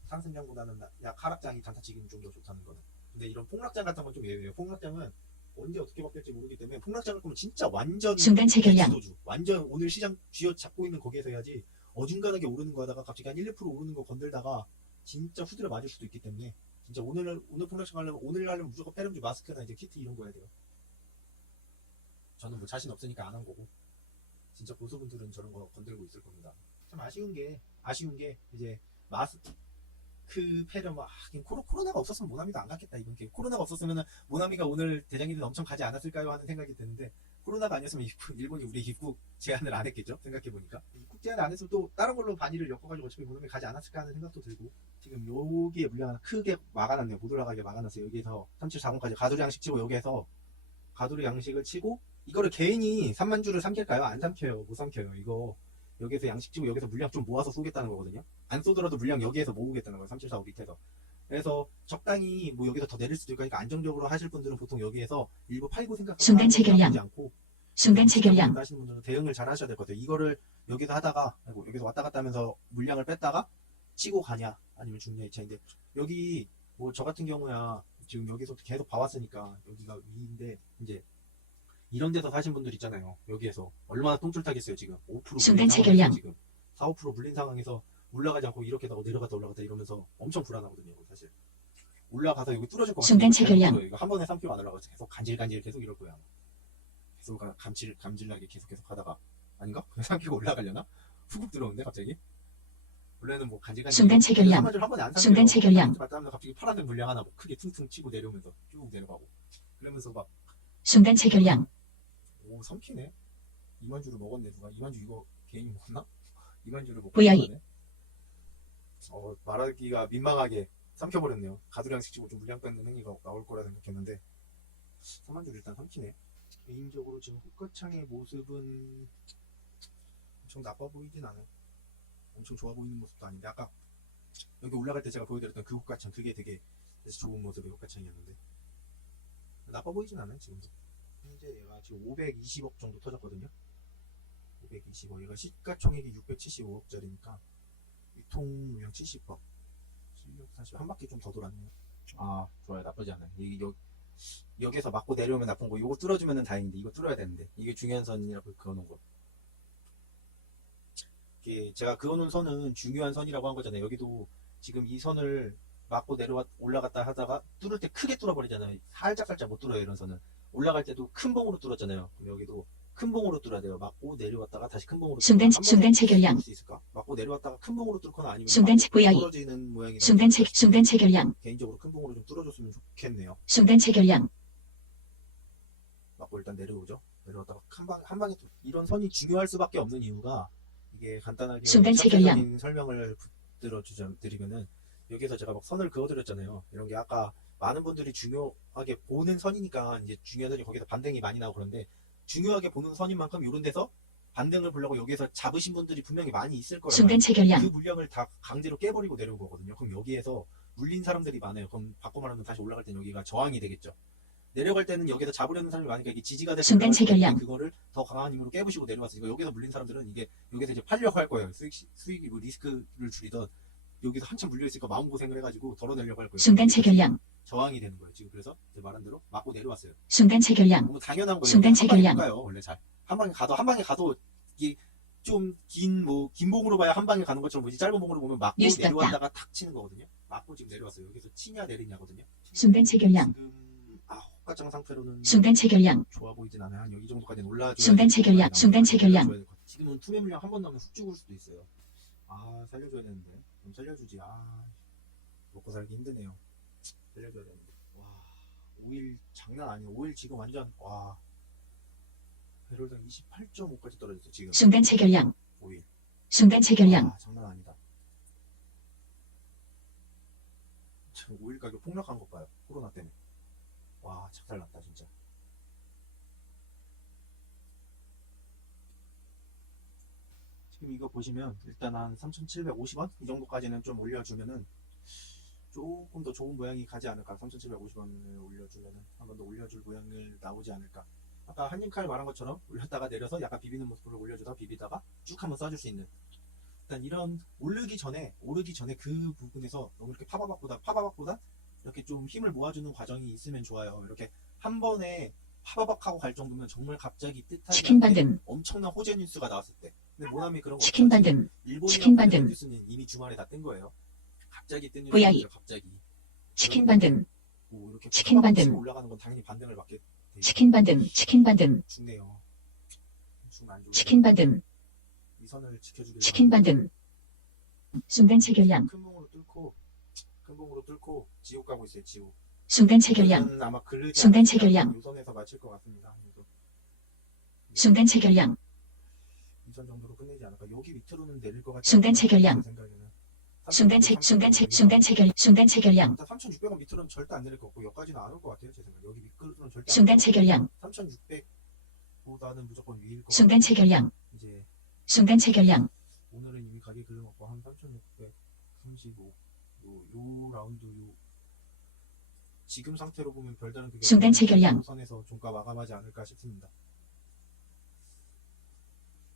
상승장보다는 약 하락장이 단타치기는 좀 더 좋다는 거는. 근데 이런 폭락장 같은 건 좀 예외예요. 폭락장은 언제 어떻게 바뀔지 모르기 때문에 폭락장을 보면 진짜 완전 순간 체결량. 지도주, 완전 오늘 시장 쥐어 잡고 있는 거기에서 해야지 어중간하게 오르는 거 하다가 갑자기 한 1, 2% 오르는 거 건들다가 진짜 후드려 맞을 수도 있기 때문에 진짜 오늘 폭락장 하려면 오늘 하려면 무조건 페럼주 마스크나 이제 키트 이런 거 해야 돼요. 저는 뭐 자신 없으니까 안 한 거고 진짜 고수분들은 저런 거 건들고 있을 겁니다. 참 아쉬운 게 이제 마스크 페럼 코로나가 없었으면 모나미도 안 갔겠다 이번 기회. 코로나가 없었으면 모나미가 오늘 대장님들 엄청 가지 않았을까요 하는 생각이 드는데 코로나가 아니었으면 일본이 우리 입국 제한을 안 했겠죠. 생각해보니까 입국 제한 안 했으면 또 다른 걸로 반일을 엮어가지고 어차피 모나미 가지 않았을까 하는 생각도 들고 지금 여기에 물량 하나 크게 막아놨네요. 못 올라가게 막아놨어요. 여기에서 3740까지 가두리 양식 치고 여기에서 가두리 양식을 치고 이거를 개인이 3만 주를 삼킬까요? 안 삼켜요. 못 삼켜요. 이거 여기에서 양식 치고 여기서 물량 좀 모아서 쏘겠다는 거거든요. 안 쏘더라도 물량 여기에서 모으겠다는 거예요. 3745 밑에서. 그래서 적당히 뭐 여기서 더 내릴 수도 있고 하니까 안정적으로 하실 분들은 보통 여기에서 일부 팔고 생각하고 순간 체결량. 않고 순간 체결량. 하시는 분들은 대응을 잘 하셔야 될 것 같아요. 이거를 여기서 하다가 여기서 왔다 갔다 하면서 물량을 뺐다가 치고 가냐 아니면 죽냐 이 차인데 여기 뭐 저 같은 경우야 지금 여기서 계속 봐왔으니까 여기가 위인데 이제 이런 데서 사신 분들 있잖아요. 여기에서 얼마나 똥줄 타겠어요 지금 5% 순간 물린 체결량. 상황에서 지금 4, 5% 물린 상황에서 올라가지 않고 이렇게 다고 내려갔다 올라갔다 이러면서 엄청 불안하거든요. 사실 올라가서 여기 뚫어질 것 같아요. 순간 체결량. 이거 한 번에 3kg 안 올라가서 계속 간질간질 계속 이럴 거야. 계속 감질나게 계속 하다가 아닌가? 3kg 올라가려나? 훅훅 들어오는데 갑자기 원래는 뭐 간질간질 순간 체결량. 순간 체결량. 갑자기 파란색 물량 하나 뭐 크게 퉁퉁 치고 내려오면서 쭉 내려가고 그러면서 막 순간 체결량. 오 삼키네. 2만 주를 먹었네. 누가 2만 주 이거 개인이 먹었나? 2만 주를 먹고 VI. 말하기가 민망하게 삼켜버렸네요. 가두량식 치고 좀 물량 뺏는 행위가 나올 거라 생각했는데 3만 주를 일단 삼키네. 개인적으로 지금 호가창의 모습은 엄청 나빠 보이진 않아요. 엄청 좋아 보이는 모습도 아닌데 아까 여기 올라갈 때 제가 보여드렸던 그 호가창 그게 되게 좋은 모습의 호가창이었는데 나빠 보이진 않아요 지금도. 현재 얘가 지금 520억 정도 터졌거든요. 520억. 얘가 시가총액이 675억짜리니까 유통량 70억. 실력 사실 한 바퀴 좀 더 돌았네요. 아 좋아요. 나쁘지 않아요. 여기서 맞고 내려오면 나쁜 거. 이거 뚫어주면 다행인데 이거 뚫어야 되는데 이게 중요한 선이라고 그어놓은 거. 이게 제가 그어놓은 선은 중요한 선이라고 한 거잖아요. 여기도 지금 이 선을 맞고 올라갔다 하다가 뚫을 때 크게 뚫어버리잖아요. 살짝 못 뚫어요. 이런 선은 올라갈 때도 큰 봉으로 뚫었잖아요. 그럼 여기도 큰 봉으로 뚫어야 돼요. 맞고 내려왔다가 다시 큰 봉으로 순간 체결량. 수 있을까? 맞고 내려왔다가 큰 봉으로 뚫거나 아니면 순간 VI. 떨어지는 모양이 순간 체결량. 개인적으로 큰 봉으로 좀 뚫어줬으면 좋겠네요. 순간 체결량. 맞고 일단 내려오죠. 내려왔다가 한 방에 이런 선이 중요할 수밖에 없는 이유가 이게 간단하게 순간 체결량. 전체적인 설명을 드리면은 여기서 제가 막 선을 그어드렸잖아요. 이런 게 아까 많은 분들이 중요하게 보는 선이니까 이제 중요한 선이 거기서 반등이 많이 나오고 그런데 중요하게 보는 선인 만큼 이런 데서 반등을 보려고 여기서 잡으신 분들이 분명히 많이 있을 거예요. 순간 체결량. 그 물량을 다 강제로 깨버리고 내려온 거거든요. 그럼 여기에서 물린 사람들이 많아요. 그럼 바꿔 말하면 다시 올라갈 땐 여기가 저항이 되겠죠. 내려갈 때는 여기서 잡으려는 사람이 많으니까 이게 지지가 돼서 순간 체결량. 그거를 더 강한 힘으로 깨부시고 내려왔으니까 여기서 물린 사람들은 이게 여기서 이제 팔려고 할 거예요. 수익이 뭐 리스크를 줄이던 여기서 한참 물려 있으니까 마음고생을 해가지고 덜어내려고 할 거예요. 순간 체결량. 저항이 되는 거예요. 지금 그래서 제 말한 대로 맞고 내려왔어요. 순간 체결량. 너무 당연한 거예요. 순간 체결량. 가요 원래 잘 한 방에 가도 이게 좀 긴 봉으로 봐야 한 방에 가는 것처럼 뭐지 짧은 봉으로 보면 맞고 뉴스 떴다. 내려왔다가 탁 치는 거거든요. 맞고 지금 내려왔어요. 여기서 치냐 내리냐거든요. 순간 체결량. 지금 호가창 상태로는 순간 체결량. 좋아 보이진 않아요. 한 여기 정도까지는 올라줘야 순간 체결량. 순간 체결량. 지금은 투매 물량 한 번 나오면 훅 죽을 수도 있어요. 아 살려줘야 되는데 좀 살려주지. 먹고 살기 힘드네요. 살려줘야 되는데. 와 5일 장난 아니에요. 5일 지금 완전 와 배럴당 28.5까지 떨어졌어 지금. 순간 체결량. 5일. 순간 체결량. 장난 아니다. 지금 5일 가격 폭락한 것 봐요. 코로나 때문에. 와 착살났다 진짜. 지금 이거 보시면 일단 한 3,750원 이 정도까지는 좀 올려주면은 조금 더 좋은 모양이 가지 않을까. 3,750원을 올려주면은 한 번 더 올려줄 모양을 나오지 않을까. 아까 한님칼 말한 것처럼 올렸다가 내려서 약간 비비는 모습으로 올려주다가 비비다가 쭉 한번 쏴줄 수 있는. 일단 이런 오르기 전에 그 부분에서 너무 이렇게 파바박보다 이렇게 좀 힘을 모아주는 과정이 있으면 좋아요. 이렇게 한 번에 파바박하고 갈 정도면 정말 갑자기 뜻하지 치킨 않게 반등. 엄청난 호재 뉴스가 나왔을 때. 근데 모나미 그런 거 치킨 없죠. 반등. 일본이랑 치킨 반등. 뉴스는 이미 주말에 다 뜬 거예요. 갑자기 뜬 VI. 뉴스죠. 갑자기. 치킨 반등. 뭐 이렇게 치킨 반등. 올라가는 건 당연히 반등을 맞게 돼 치킨 반등. 치킨 반등. 죽네요. 죽안 좋네. 치킨 반등. 이 선을 지켜주길 치킨 반등. 순간 체결량. 큰 봉으로 뚫고 지옥 가고 있어요. 지옥. 순간 체결량. 저는 아마 그르지 순간 않을까. 체결량. 이 선에서 맞힐 것 같습니다. 순간 체결량. 이 선 정도로 끝내지 않을까. 여기 밑으로는 내릴 것 같아요. 순간 체결량. 제 생각에는. 순간 체결량. 3,600원 밑으로는 절대 안 내릴 것 같고 여기까지는 안 올 것 같아요. 제 생각. 여기 밑으로는 절대 순간 체결량. 3,600보다는 무조건 위일 것 순간 같아요. 체결량. 이제 순간 체결량. 오늘은 이미 가격이 그려먹고 한 3,635. 요 라운드 지금 상태로 보면 별다른 그게 순간 체결량. 선에서 종가 마감하지 않을까 싶습니다.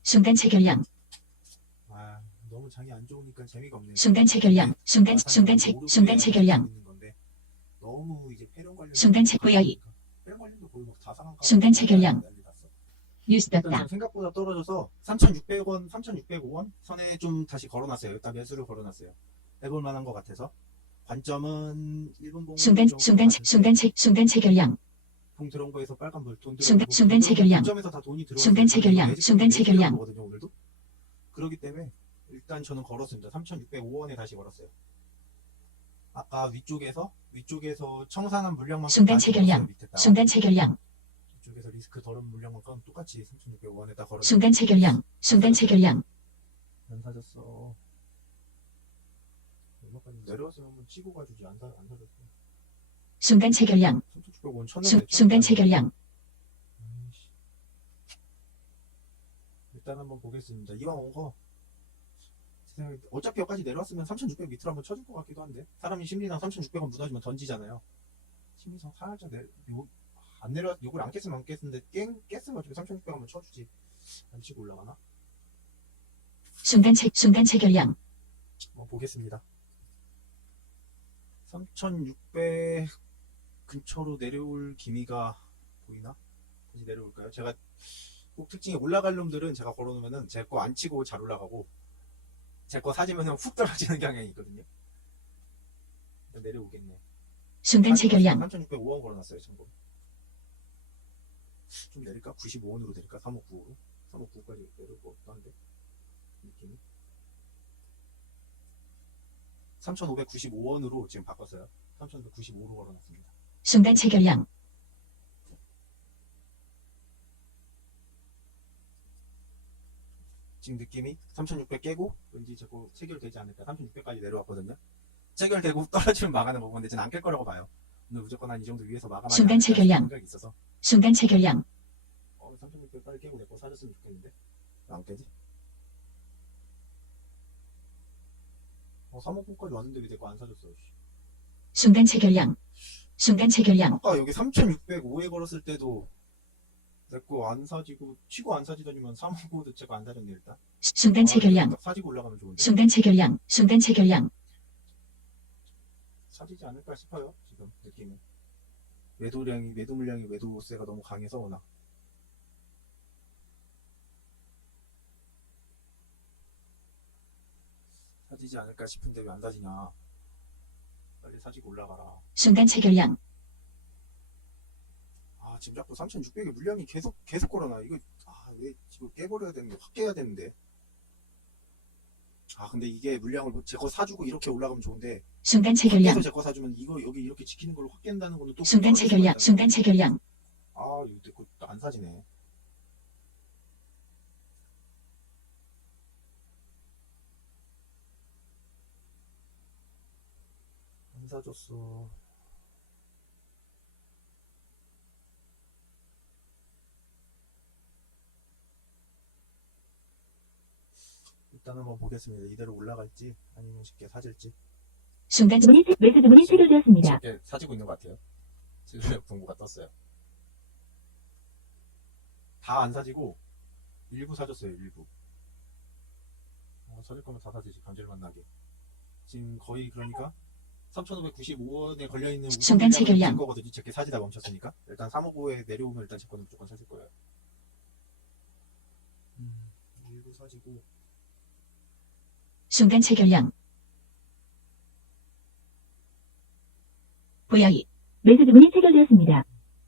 순간 체결량. 너무 장이 안 좋으니까 재미가 없네요. 순간 체결량. 순간 체결량. 있는 건데 너무 이제 폐렴 관련 순간 VI. 폐렴 관련도 거의 다 상한 순간 체결량. 뉴스 일단 떴다. 생각보다 떨어져서 3,600원, 3,605원 선에 좀 다시 걸어놨어요. 일단 매수를 걸어놨어요. 해볼 만한 것 같아서. 관점은 1분 봉 순간 체결량. 돈 들어온 거에서 빨간 불, 돈 순간 체결량. 관점에서 다 돈이 들어온 순간 체결량. 순간 체결량. 거거든요, 오늘도. 그렇기 때문에 일단 저는 걸었습니다. 3,605원에 다시 걸었어요. 아까 위쪽에서 청산한 물량만큼 순간 다시 체결량. 걸었어요, 밑에다가. 순간 체결량. 이쪽에서 리스크 덜은 물량만큼 똑같이 3,605원에다 걸었어요. 순간 체결량. 순간 체결량. 안 사줬어. 얼마까지 내려왔으면 한번 치고 가주지. 안 사줬어. 순간 체결량. 3,600원 쳤는데. 순간 체결량. 일단 한번 보겠습니다. 이왕 온 거 제 어차피 여기까지 내려왔으면 3600 밑으로 한번 쳐줄 것 같기도 한데 사람이 심리상 3600원 무너지면 던지잖아요. 심리상 살짝 안 내려 욕을 안 깼으면 안 깼는데 깼으면 3600 한번 쳐주지. 안 치고 올라가나? 순간 체결량. 보겠습니다. 3600 근처로 내려올 기미가 보이나? 다시 내려올까요? 제가 꼭 특징이 올라갈 놈들은 제가 걸어놓으면은 제 거 안 치고 잘 올라가고 제 거 사지면 훅 떨어지는 경향이 있거든요. 일단 내려오겠네. 순간 체결량. 3605원 걸어놨어요. 참고로. 좀 내릴까? 95원으로 내릴까? 3595로? 3595까지 내려올 것 같기도 한데 느낌이 3595원으로 지금 바꿨어요. 3595로 걸어놨습니다. 순간 체결량. 지금 느낌이 3600 깨고 왠지 자꾸 체결되지 않을까. 3600까지 내려왔거든요. 체결되고 떨어지면 마감하는 거고 근데 저는 안 깰 거라고 봐요. 오늘 무조건 한 이 정도 위에서 마감하지 순간 않을까 체결량. 생각이 있어서 순간 체결량. 3600 빨리 깨고 내 거 사줬으면 좋겠는데 왜 안 깨지? 350까지 왔는데 왜 내 거 안 사줬어? 순간 체결량. 순간 체결량. 아까 여기 3605에 걸었을 때도 내 거 안 사지고 치고 안 사지더니만 359도 제가 안 사줬네 일단. 순간 체결량. 사지고 올라가면 좋은데 순간 체결량. 순간 체결량. 사지지 않을까 싶어요. 지금 느낌은 매도 물량이 매도세가 너무 강해서 워낙 사지지 않을까 싶은데 왜 안 사지냐. 빨리 사지고 올라가라. 순간 체결량. 지금 자꾸 3600에 물량이 계속 걸어놔. 이거 왜 지금 깨버려야 되는데 확 깨야 되는데. 근데 이게 물량을 제 거 사주고 이렇게 올라가면 좋은데 순간 체결량. 계속 제 거 사주면 이거 여기 이렇게 지키는 걸로 확 깬다는 거는 또 순간 체결량. 순간 체결량. 이거 내거 안 사지네. 안 사줬어. 일단 한번 보겠습니다. 이대로 올라갈지 아니면 쉽게 사질지. 순간 매수 주문이 체결되었습니다. 쉽게 사지고 있는 것 같아요. 지금 동구가 떴어요. 다 안 사지고 일부 사줬어요. 일부. 사줄 거면 다 사지지. 감질만 나게. 지금 거의 그러니까 3,595원에 걸려있는 순간 체결량. 거거든요. 제게 사지다 멈췄으니까. 일단 359에 내려오면 일단 제 거는 무조건 사줄 거예요. 일부 사지고 순간 체결량. VI. 매수 주문이 체결되었습니다.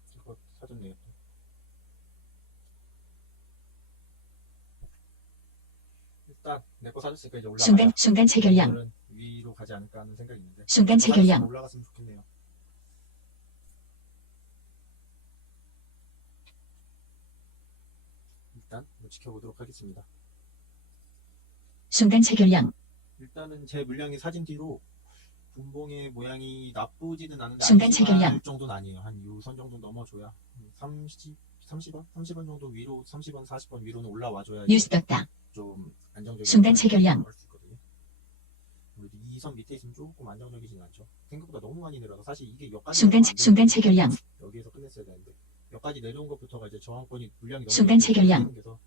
제거 사줬네요. 일단 내 거 사줬으니까 이제 올라가자. 순간 체결량. 오늘은 위로 가지 않을까 하는 생각이 있는데 순간 체결량. 올라갔으면 좋겠네요. 일단 지켜보도록 하겠습니다. 순간 체결량. 일단은 제 물량이 사진 뒤로 분봉의 모양이 나쁘지는 않은데 순간 안심할 체결량. 정도는 아니에요. 한 요 선 정도 넘어줘야 30원? 30원 정도 위로 30원 40원 위로는 올라와줘야 뉴스 떴다. 좀 안정적인 순간 체결량. 할수 있거든요. 이 선 밑에 있으면 조금 안정적이진 않죠. 생각보다 너무 많이 내려서 사실 이게 여기까지 순간 체결량. 여기에서 끝냈어야 되는데 여기까지 내려온 것부터가 이제 저항권이 물량이 너무 순간 체결량. 생겨서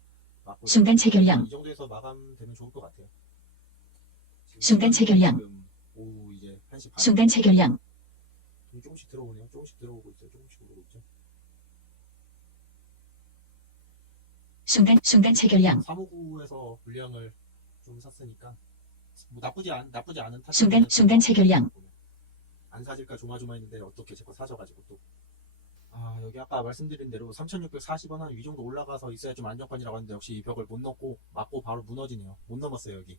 막고 순간 체결량. 이 정도에서 마감되면 좋을 것 같아요. 지금 순간 체결량. 지금 오후 이제 1시 반. 순간 체결량. 조금씩 들어오네요. 조금씩 들어오고 있어요. 조금씩 오고 있죠. 순간 체결량. 359에서 물량을 좀 샀으니까 뭐 나쁘지 않은 순간 체결량. 안 사질까 조마조마했는데 어떻게 제거 사져가지고 또 여기 아까 말씀드린 대로 3,640원 한 이 정도 올라가서 있어야 좀 안정권이라고 하는데 역시 이 벽을 못 넘고 맞고 바로 무너지네요. 못 넘었어요. 여기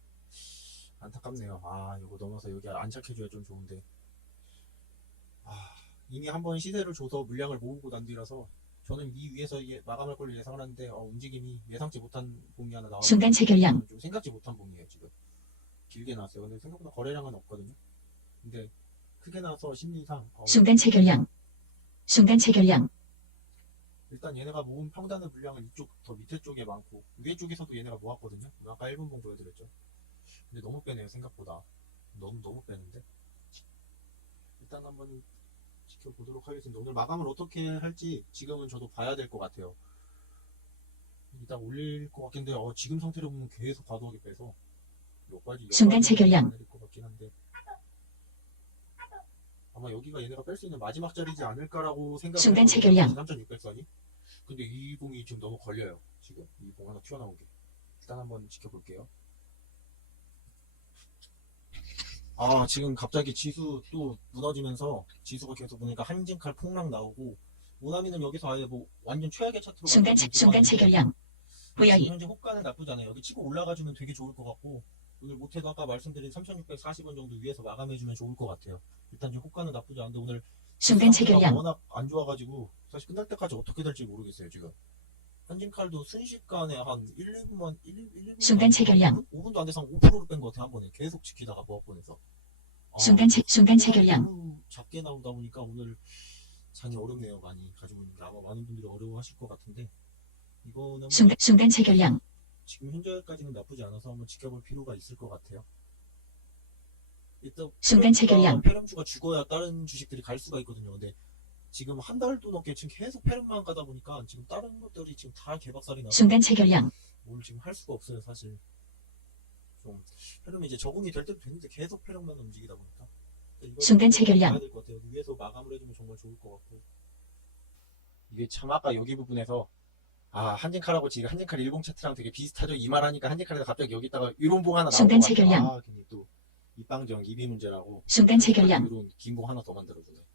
안타깝네요. 이거 넘어서 여기 안착해줘야 좀 좋은데 이미 한번 시세를 줘서 물량을 모으고 난 뒤라서 저는 이 위에서 마감할 걸 예상을 하는데 움직임이 예상치 못한 봉이 하나 나와서 순간 체결량. 좀 생각지 못한 봉이에요. 지금 길게 나왔어요. 근데 생각보다 거래량은 없거든요. 근데 크게 나와서 심리상 순간 체결량. 순간 체결량. 일단 얘네가 모은 평단의 물량은 이쪽 더 밑에 쪽에 많고 위에 쪽에서도 얘네가 모았거든요. 아까 1분 봉 보여드렸죠. 근데 너무 빼네요, 생각보다. 너무 빼는데. 일단 한번 지켜보도록 하겠습니다. 오늘 마감을 어떻게 할지 지금은 저도 봐야 될 것 같아요. 일단 올릴 것 같긴데, 지금 상태로 보면 계속 과도하게 빼서 여기까지 순간 체결량. 될것 같긴 한데, 아마 여기가 얘네가 뺄 수 있는 마지막 자리지 않을까라고 생각을 순간 했거든요. 체결량. 3600선이. 근데 이 봉이 지금 너무 걸려요. 지금 이 봉 하나 튀어나온 게. 일단 한번 지켜볼게요. 지금 갑자기 지수 또 무너지면서 지수가 계속 보니까 한진칼 폭락 나오고, 모나미는 여기서 아예 뭐 완전 최악의 차트로 순간 들어가는 체결량. 지금 부여이. 현재 호가는 나쁘지 않아요. 여기 치고 올라가주면 되게 좋을 것 같고, 오늘 못해도 아까 말씀드린 3640원 정도 위에서 마감해주면 좋을 것 같아요. 일단 지금 호가는 나쁘지 않은데 오늘 순간 상태가 체결량. 워낙 안 좋아가지고 사실 끝날 때까지 어떻게 될지 모르겠어요. 지금 한진칼도 순식간에 한 1, 2분만 1, 2분 순간 체결량. 5분도 안 돼서 한 5%를 뺀 것 같아요. 한 번에 계속 지키다가 모아보내서 순간 체결량. 너무 작게 나오다 보니까 오늘 장이 어렵네요. 많이 가지고 있는 게 아마 많은 분들이 어려워하실 것 같은데, 이거는 순간 체결량. 지금 현재까지는 나쁘지 않아서 한번 지켜볼 필요가 있을 것 같아요. 일단 순간 체결량. 페럼주가 죽어야 다른 주식들이 갈 수가 있거든요. 근데 지금 한 달도 넘게 지금 계속 페럼만 가다 보니까 지금 다른 것들이 지금 다 개박살이 나서 순간 체결량. 뭘 지금 할 수가 없어요. 사실 좀 페럼이 이제 적응이 될 때도 됐는데 계속 페럼만 움직이다 보니까 이거 순간 체결량. 봐야 될 것 같아요. 위에서 마감을 해주면 정말 좋을 것 같고, 이게 참 아까 여기 부분에서 한진칼하고 지금 한진칼 일봉 차트랑 되게 비슷하죠. 이 말하니까 한진칼에서 갑자기 여기다가 이런 봉 하나 나온 순간 것 같아요. 체결량. 괜히 또 입방정 이비 문제라고 순간 체결량. 이런 긴 봉 하나 더 만들어주네.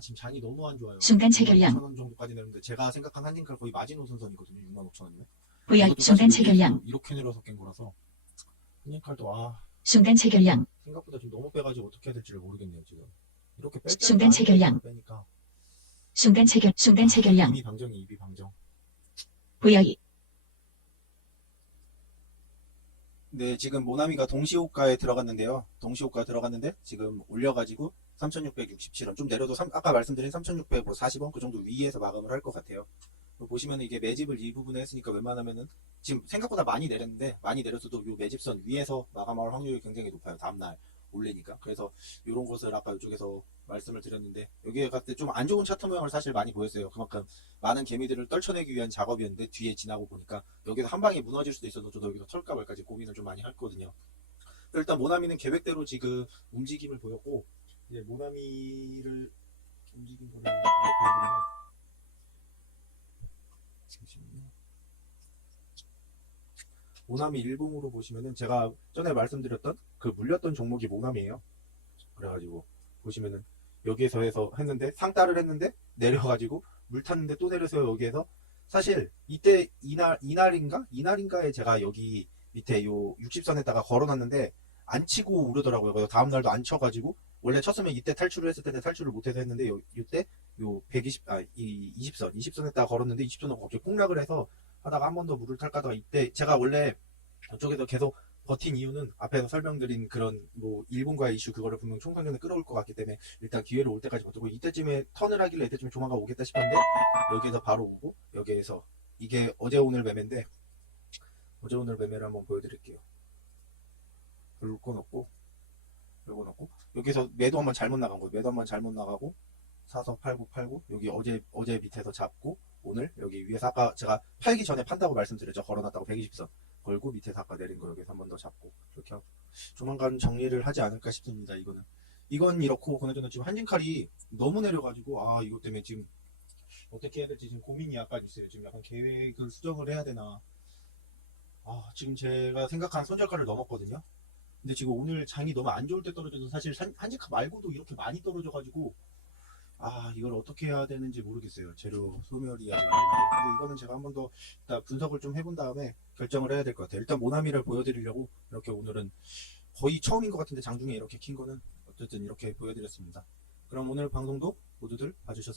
지금 장이 너무 안 좋아요. 순간 체결량. 6만 5천 원 정도까지 내는데 제가 생각한 한진칼 거의 마지노선선이거든요. 6만 5천 원이면. 부여이. 순간 체결량. 이렇게 내려서 깬 거라서 한진칼도 순간 체결량. 생각보다 좀 너무 빼가지고 어떻게 해야 될지를 모르겠네요. 지금 이렇게 뺄 순간 체결량. 빼니까 순간 체결량. 이비 방정이 이비 방정. 부여이. 네, 지금 모나미가 동시호가에 들어갔는데요. 동시호가 들어갔는데 지금 올려가지고 3,667원 좀 내려도 아까 말씀드린 3,640원 그 정도 위에서 마감을 할 것 같아요. 보시면 이게 매집을 이 부분에 했으니까 웬만하면은 지금 생각보다 많이 내렸는데, 많이 내렸어도 이 매집선 위에서 마감할 확률이 굉장히 높아요. 다음날 올리니까. 그래서 이런 것을 아까 이쪽에서 말씀을 드렸는데, 여기에 갔을 때 좀 안 좋은 차트 모양을 사실 많이 보였어요. 그만큼 많은 개미들을 떨쳐내기 위한 작업이었는데 뒤에 지나고 보니까 여기서 한 방에 무너질 수도 있어서 저도 여기서 털까 말까지 고민을 좀 많이 했거든요. 일단 모나미는 계획대로 지금 움직임을 보였고, 이제 모나미를 움직인 거를 보여드리면, 잠시만요. 모나미 일봉으로 보시면은 제가 전에 말씀드렸던 그 물렸던 종목이 모나미예요. 그래가지고 보시면은 여기에서 해서 했는데 상따를 했는데 내려가지고 물 탔는데 또 내려서 여기에서 사실 이때 이날인가에 제가 여기 밑에 요 60선에다가 걸어놨는데 안 치고 오르더라고요. 그래서 다음날도 안 쳐가지고 원래 쳤으면 이때 탈출을 했을 텐데 탈출을 못해서 했는데 이때 요 20선에다가 걸었는데 20선은 갑자기 폭락을 해서 하다가 한 번 더 물을 탈까 하다가 이때 제가 원래 저쪽에서 계속 버틴 이유는 앞에서 설명드린 그런 뭐 일본과의 이슈 그거를 분명 총선전에 끌어올 것 같기 때문에 일단 기회를 올 때까지 버티고, 이때쯤에 턴을 하길래 이때쯤에 조만간 오겠다 싶었는데 여기에서 바로 오고, 여기에서 이게 어제 오늘 매매인데 어제 오늘 매매를 한번 보여드릴게요. 요거 넣고 여기서 매도 한번 잘못 나간 거예요. 매도 한번 잘못 나가고 사서 팔고 여기 어제 밑에서 잡고 오늘 여기 위에서 아까 제가 팔기 전에 판다고 말씀드렸죠. 걸어놨다고 120선 걸고 밑에서 아까 내린 거 여기서 한 번 더 잡고 이렇게 하고 조만간 정리를 하지 않을까 싶습니다. 이건 이렇고, 그나저나 지금 한진칼이 너무 내려가지고 이것 때문에 지금 어떻게 해야 될지 지금 고민이 약간 있어요. 지금 약간 계획을 수정을 해야 되나. 지금 제가 생각한 손절가를 넘었거든요. 근데 지금 오늘 장이 너무 안 좋을 때 떨어져서 사실 한진칼 말고도 이렇게 많이 떨어져가지고 이걸 어떻게 해야 되는지 모르겠어요. 재료 소멸이 아직 아닌데, 근데 이거는 제가 한 번 더 일단 분석을 좀 해본 다음에 결정을 해야 될 것 같아요. 일단 모나미를 보여드리려고 이렇게 오늘은 거의 처음인 것 같은데 장중에 이렇게 킨 거는 어쨌든 이렇게 보여드렸습니다. 그럼 오늘 방송도 모두들 봐주셔서